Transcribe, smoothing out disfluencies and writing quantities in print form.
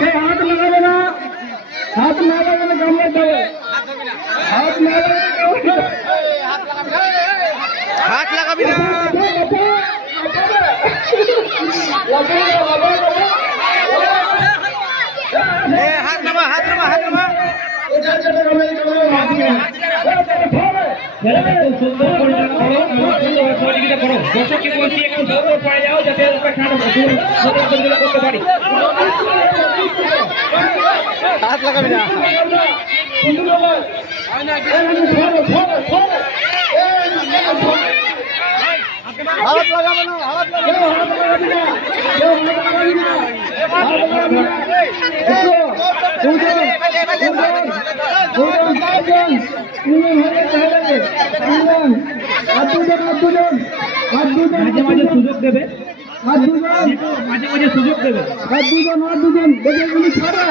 হাত লাগাবে না, হাত না লাগালে কামড়ে যাবে, হাত না লাগালে হাত লাগাবি না। হাত নামা, হাত নামা, হাত নামা। সুন্দর সহযোগিতা করো, দর্শককে বলছি একটু সুন্দর পায়ে যাও যাতে করতে পারি। হাত লাগাবি না। হাত লাগাবে না, হাত লাগাবি না। মাঝে মাঝে সুযোগ দেবে, মাঝে মাঝে সুযোগ দেবে, দুজন ছাড়া